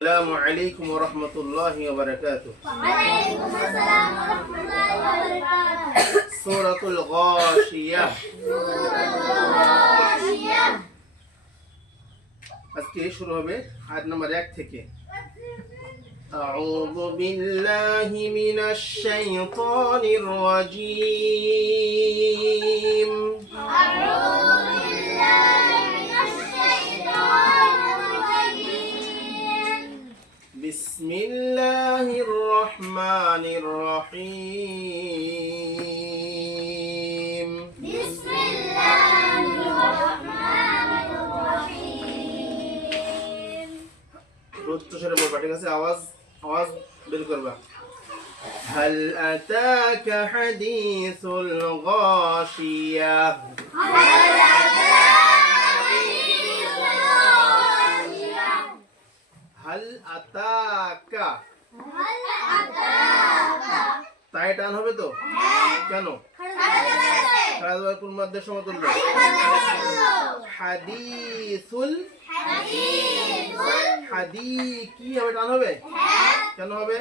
السلام عليكم ورحمة الله وبركاته. وعليكم السلام ورحمة الله وبركاته. سورة الغاشية. আজকে শুরু হবে আয়াত নাম্বার 1 থেকে। أعوذ بالله من الشيطان الرجيم. بسم الله الرحمن الرحيم. بسم الله الرحمن الرحيم. রুদ্র স্বরে বলবা, ঠিক আছে? আওয়াজ বের করবা। هل أتاك حديث الغاشية. هل أتاك. তাই টান হবে তো? কেন? খারাপ কোন মাধ্যমে সমতুল্য? হাদিসুল। হাদি কি হবে? টান হবে? কেন হবে?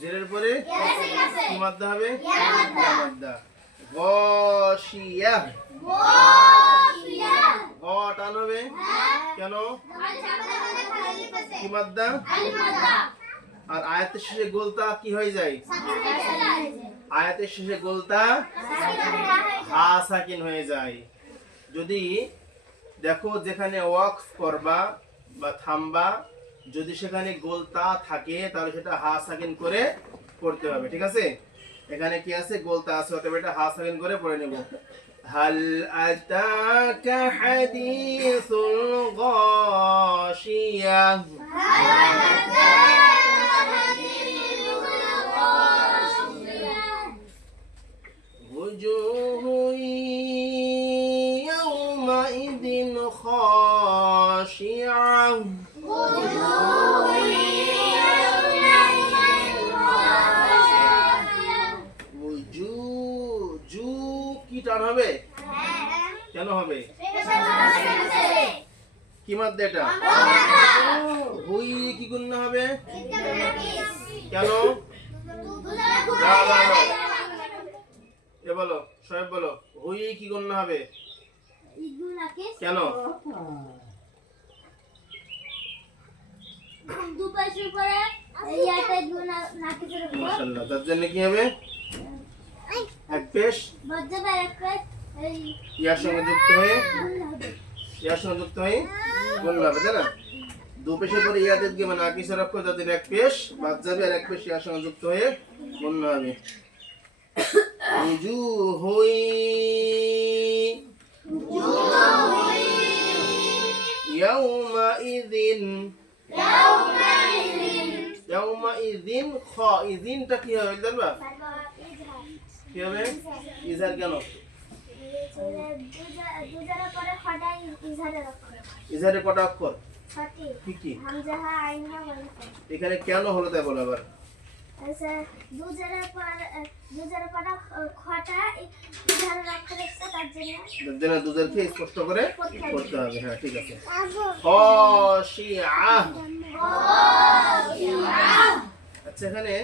জেরের পরে কি মাদ্দা হবে? মাদ্দা। গাশিয়া। গ টান হবে? কেন? কি মাদ্দা? আর আয়াতের শেষে গোলতা কি হয়ে যায়? আয়াতের শেষে গোলতা হা সাকিন হয়ে যায়। যদি দেখো যেখানে ওয়াকফ করবা বা থামবা, যদি সেখানে গোলতা থাকে তাহলে সেটা হা সাকিন করে পড়তে হবে, ঠিক আছে? এখানে কি আছে? গোলতা আছে, অতএব এটা হা সাকিন করে পড়ে নেব। হাল আতাকা হাদিসুল গাশিয়া। وجوه يومئذ خاشعة. জু কি টান হবে? কেন হবে? কি মাদ্দা এটা? হুই কি গুণনা হবে? কেন? এ বলো, সবাই বলো, হুই কি গুণনা হবে? কেন? মাশাআল্লাহ, তার জন্য কি হবে? এক পেশ ইয়ার সঙ্গে যুক্ত হয়ে গুণনা হবে, তাই না? দু পেশের পরে ইয়াতে গিয়ে মানে আকিসের অক্ষর যাতে এক পেশ বাদ যাবে আর এক পেশ ইয়ার সঙ্গে যুক্ত হয়ে গুণনা হবে। ইয়াউমাইযিন খাইযিনটা কি হবে জানবা? কি হবে? ইজহার কেন? ইজহারে কটা অক্ষর? কি কি? হামজা, হা, আইন, হা, ওয়াল। এখানে কেন হলো তাই বলো আবার। দুজারকে স্পষ্ট করে পড়তে হবে। হ্যাঁ, ঠিক আছে। আচ্ছা, এখানে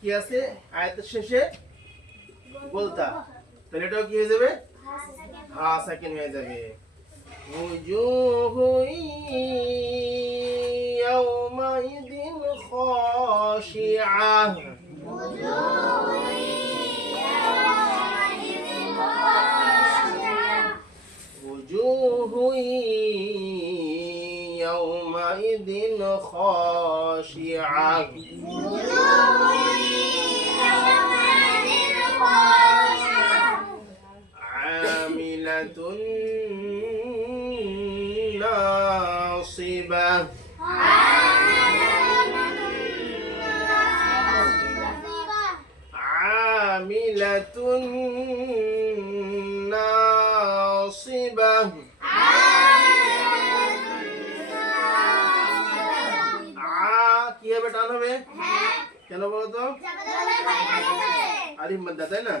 কি আছে? আয়াতের শেষে গোলতা, তাহলে এটাও কি হয়ে যাবে? হা সাকিন হয়ে যাবে। وجوه يومئذ خاشعة. وجوه يومئذ خاشعة. عاملة ناصبة. عاملة ناصبة. কি হবে? টান হবে? কেন বলো তো? আলিফ মাদ্দা, তাই না?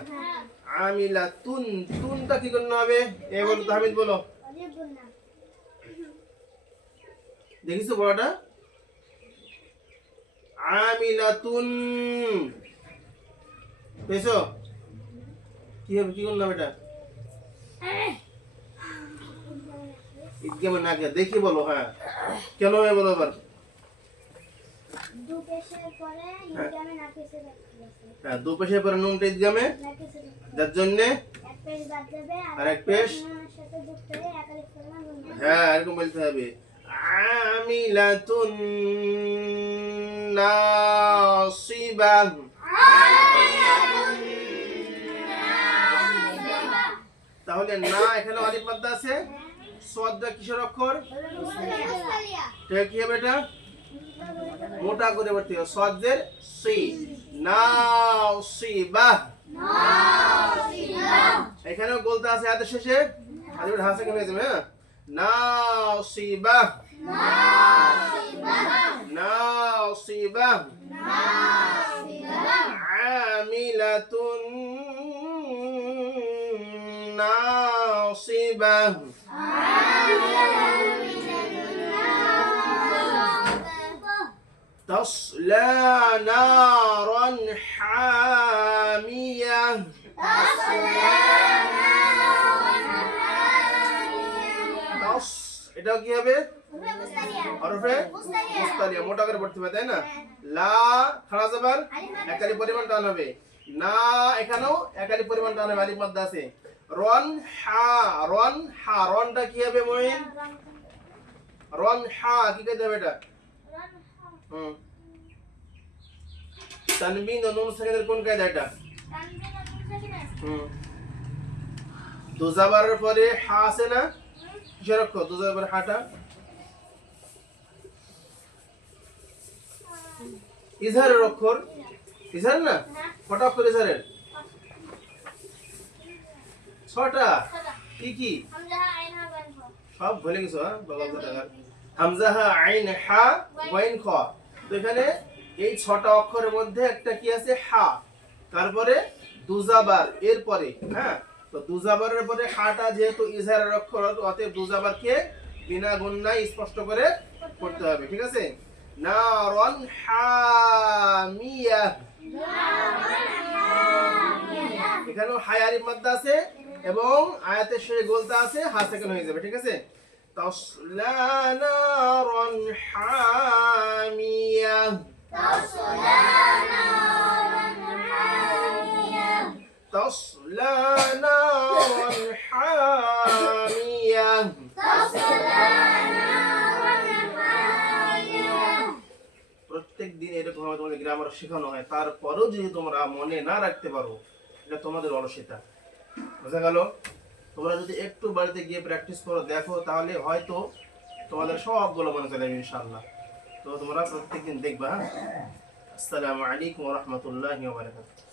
আমিলাতুন, তুনটা কি করতে হবে? এ বলো তো, হামিদ বলো। দেখিছো বড়টা? আমিলাতুন, পেয়েছো? কি হবে, কি করলাম এটা? ঈদগামে না কে দেখি বলো। হ্যাঁ, কেন হবে বলো এবার। দু পেশের পরে ঈদগামে না পেশে রাখতে আছে। হ্যাঁ, দু পেশের পরে নুনটা ঈদগামে, না পেশে রাখতে। যার জন্য এক পেশ বাদ যাবে আর এক পেশ নুনের সাথে যুক্ত হয়ে একালিফ পরিমাণ গুণ হবে। হ্যাঁ এরকম বলতে হবে। আমিলাতুন নাসিবাহ। তাহলে না এখানে আলিফ মাদ্দা আছে, সদ্দা কিসের অক্ষর? মুস্তালিয়া। এটা কি হবে? এটা মোটা করে পড়তে হবে, সদ্দের সি, নাসিবাহ। এখানেও বলতে আছে হাতের শেষে, আলিফের হাসে কেমন হয়েছে? হ্যাঁ, নাসিবাহ, নাসিবাহ, আমিলাতুন নাসিবাহ। تصلى نارا حامية। তস এটাও কি হবে? হরফে মুস্তালিয়া, মোটা করে পড়তে হবে, তাই না? লা খাড়া জবর, একালি পরিমাণ টান হবে। না এখানেও একালি পরিমাণ টান হবে, আলিফ মাদ্দা আছে। রন হা, রন হা, রনটা কি হবে মইন? রন হা কি কইতে হবে এটা? তানবিন ও নুন সাকিনের কোন কায়দা এটা? দুজাবারের পরে হা আছে না, কিসের অক্ষর? দুজাবার হাটা ইজহারের অক্ষর। ইজহার না, কটা অক্ষর ইজহারের? 6টা। কি কি? সব ভুলে গেছো? হ্যাঁ, বাবা কোথাকার। হামজা হা আইন হা ওয়াইন খ। তো এখানে এই 6টা অক্ষরের মধ্যে একটা কি আছে? হা। তারপরে দুজাবার এর পরে, হ্যাঁ, তো দুজাবারের পরে হাটা যেহেতু ইজহারের অক্ষর, অতএব দুজাবারকে বিনা গুণনায় স্পষ্ট করে পড়তে হবে, ঠিক আছে? নারন হামিয়া, এখানেও হায় আলিফ মাদ্দা আছে এবং আয়াতের শেষে গোলতা আছে, হা সেকেন্ড হয়ে যাবে, ঠিক আছে? তাসলা নারন হামিয়া, تصلى نارا حامية। প্রত্যেক দিন এরকম ভাবে তোমাদের গ্রামার শেখানো হয়, তারপরেও যদি তোমরা মনে না রাখতে পারো, এটা তোমাদের অলসতা। বোঝা গেল? তোমরা যদি একটু বাড়িতে গিয়ে প্র্যাকটিস করো, দেখো, তাহলে হয়তো তোমাদের সবগুলো মনে চলে যাবে ইনশাআল্লাহ। তো তোমরা প্রত্যেকদিন দেখবা। হ্যাঁ, আসসালামু আলাইকুম ওয়া রাহমাতুল্লাহি ওয়া বারাকাতুহু।